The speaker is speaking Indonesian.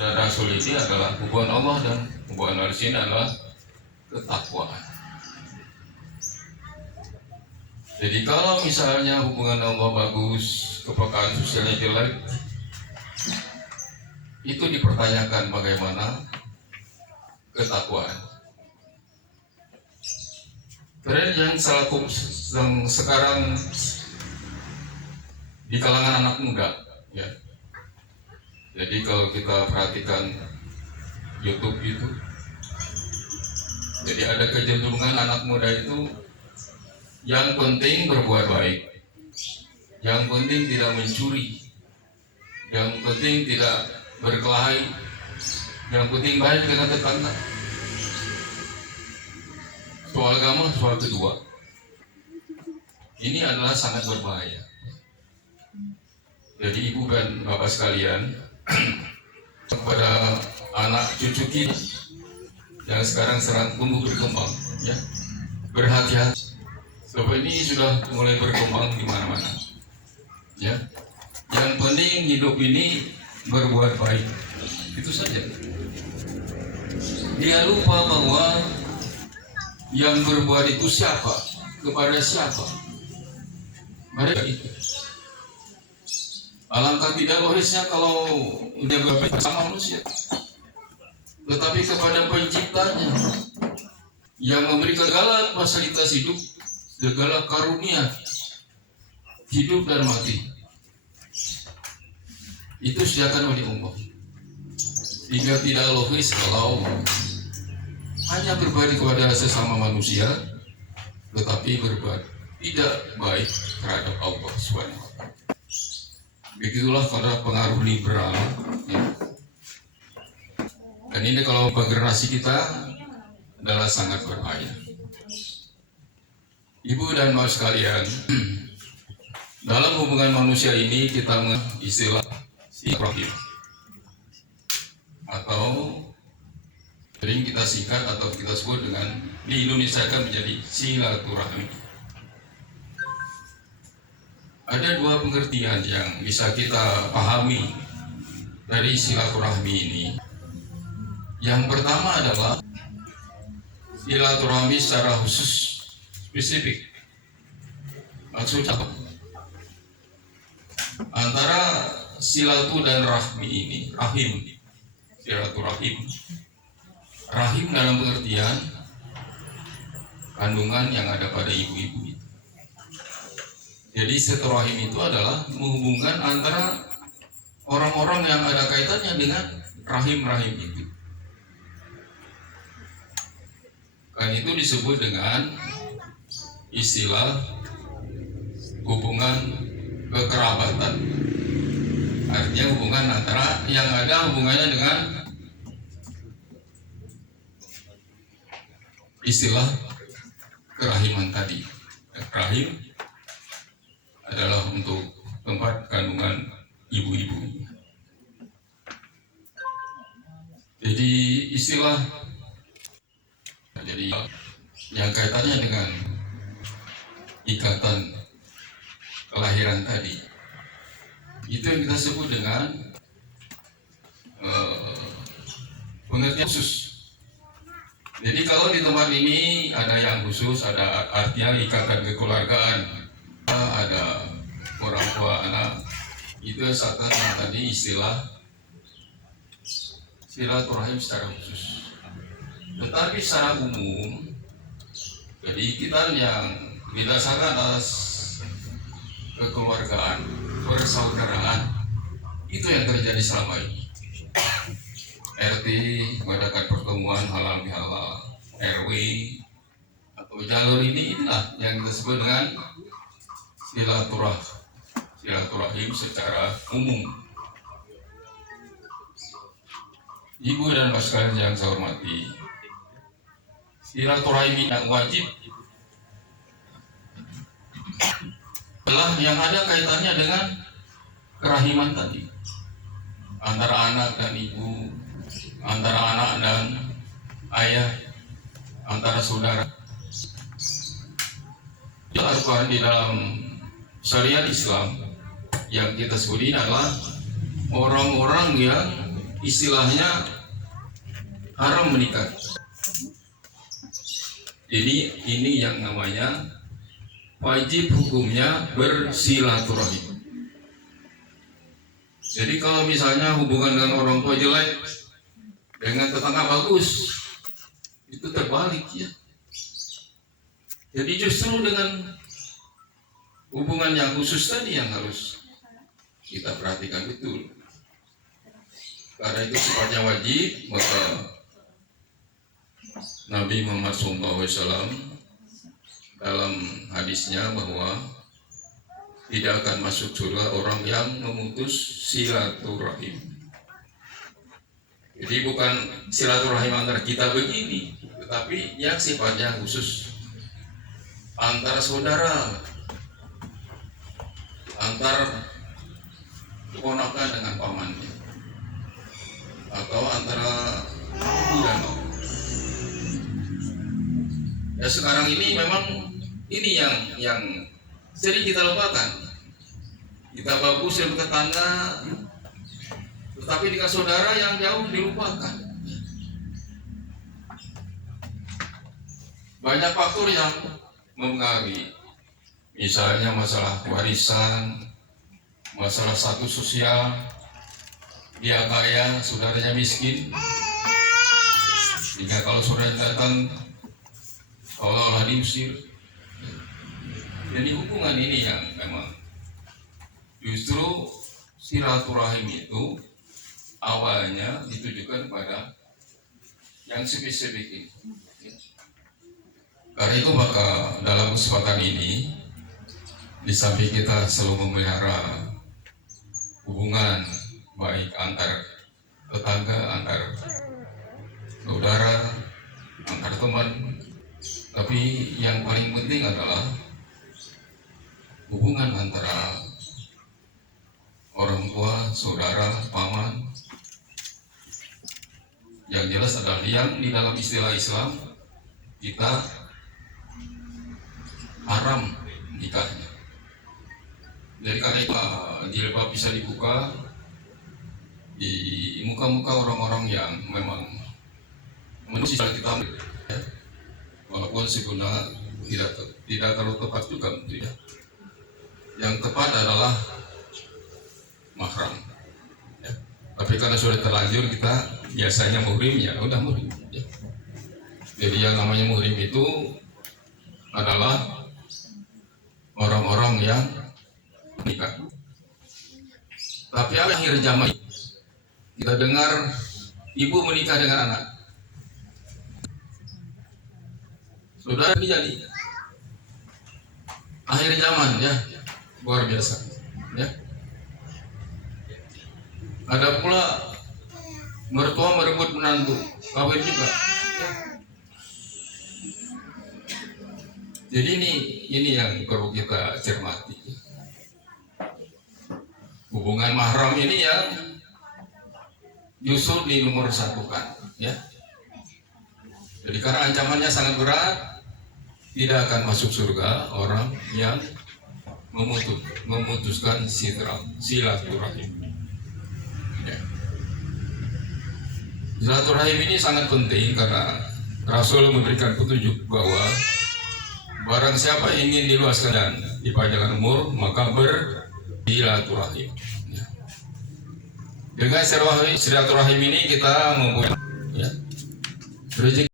Rasul ini adalah hubungan Allah dan hubungan Allah ini adalah ketakwaan. Jadi kalau misalnya hubungan Allah bagus, kepekaan sosialnya jelek, itu dipertanyakan bagaimana ketakwaan. Tren yang sekarang di kalangan anak muda, ya. Jadi kalau kita perhatikan YouTube itu, jadi ada kecenderungan anak muda itu yang penting berbuat baik, yang penting tidak mencuri, yang penting tidak berkelahi, yang penting baik dengan tetangga. Soal agama soal kedua. Ini adalah sangat berbahaya. Jadi ibu dan bapak sekalian, kepada anak cucu kita yang sekarang sedang tumbuh berkembang, ya, berhati-hati. Sebab ini sudah mulai berkembang di mana-mana. Ya, yang penting hidup ini berbuat baik, itu saja. Dia lupa bahwa yang berbuat itu siapa, kepada siapa. Mereka itu. Alangkah tidak logisnya kalau dia berbuat sama manusia, tetapi kepada penciptanya yang memberikan segala fasilitas hidup, segala karunia hidup dan mati. Itu sediakan oleh Allah. Sehingga tidak logis kalau hanya berbalik kepada sesama manusia, tetapi berbuat tidak baik terhadap Allah SWT. Begitulah pada pengaruh liberal, ya. Dan ini kalau generasi kita adalah sangat berbahaya. Ibu dan bapak sekalian, dalam hubungan manusia ini kita mengistilah silaturahim, atau sering kita singkat atau kita sebut dengan di Indonesia kan menjadi silaturahmi. Ada dua pengertian yang bisa kita pahami dari silaturahmi ini. Yang pertama adalah silaturahmi secara khusus, spesifik. Maksudnya apa? Antara silatu dan rahmi ini, rahim, silaturahim. Rahim dalam pengertian kandungan yang ada pada ibu-ibu itu. Jadi silaturahim itu adalah menghubungkan antara orang-orang yang ada kaitannya dengan rahim-rahim itu. Kan itu disebut dengan istilah hubungan kekerabatan. Artinya hubungan antara yang ada hubungannya dengan istilah kerahiman tadi. Rahim adalah untuk tempat kandungan ibu-ibu. Jadi istilah yang kaitannya dengan ikatan kelahiran tadi, itu yang kita sebut dengan pengertian khusus. Jadi kalau di tempat ini ada yang khusus, ada artinya ikatan kekeluargaan, ada orang tua anak, itu saat yang tadi istilah silaturahim secara khusus. Tetapi secara umum, jadi ikatan yang didasarkan atas kekeluargaan, persaudaraan, itu yang terjadi selama ini. RT mengadakan pertemuan halal bihalal, RW atau jalur inilah yang kita sebut dengan silaturahim secara umum. Ibu dan bapak sekalian yang saya hormati, silaturahim yang wajib adalah yang ada kaitannya dengan kerahiman tadi, antara anak dan ibu, antara anak dan ayah, antara saudara. Al-Quran di dalam syariat Islam yang kita sebut ini adalah orang-orang yang istilahnya haram menikah. Jadi ini yang namanya wajib hukumnya bersilaturahim. Jadi kalau misalnya hubungan dengan orang tua jelek, dengan tetangga bagus, itu terbalik ya. Jadi justru dengan hubungan yang khusus tadi yang harus kita perhatikan betul. Karena itu sifatnya wajib, maka Nabi Muhammad SAW dalam hadisnya bahwa tidak akan masuk surga orang yang memutus silaturahim. Jadi bukan silaturahim antara kita begini, tetapi yang sifatnya khusus antara saudara, antar keponakan dengan pamannya, atau antara ibu dan bapak. Ya sekarang ini memang ini yang sering kita lupakan. Kita bagus dengan tetangga, tetapi dengan saudara yang jauh dilupakan. Banyak faktor yang mempengaruhi, misalnya masalah warisan, masalah status sosial, dia kaya, saudaranya miskin, sehingga kalau saudaranya datang seolah-olah diusir. Jadi hubungan ini yang memang justru silaturahim itu awalnya ditujukan pada yang spesifik ini. Karena itu maka dalam kesempatan ini, di samping kita selalu memelihara hubungan baik antar tetangga, antar saudara, antar teman, tapi yang paling penting adalah hubungan antara orang tua, saudara, paman. Yang jelas adalah yang di dalam istilah Islam kita haram nikahnya. Jadi karena itu jilbab bisa dibuka di muka-muka orang-orang yang memang menurut Islam kita, ya, walaupun sebenarnya tidak terlalu tepat juga, ya. Yang tepat adalah mahram, ya. Tapi karena sudah terlanjur kita biasanya muhrim, ya udah muhrim, ya. Jadi yang namanya muhrim itu adalah orang-orang yang menikah. Tapi akhir zaman kita dengar ibu menikah dengan anak. Sudah jadi akhir zaman, ya, luar biasa, ya. Ada pula mertua merebut menantu, kawin juga, ya. Jadi ini yang perlu kita cermati. Hubungan mahram ini yang justru di nomor satukan, ya. Jadi karena ancamannya sangat berat, tidak akan masuk surga orang yang memutuskan silaturahim. Ya. Silaturahim ini sangat penting karena Rasul memberikan petunjuk bahwa barang siapa ingin diluaskan dan dipanjangkan umur, maka bersilaturahim. Ya. Dengan silaturahim ini kita mempunyai, ya, rezeki.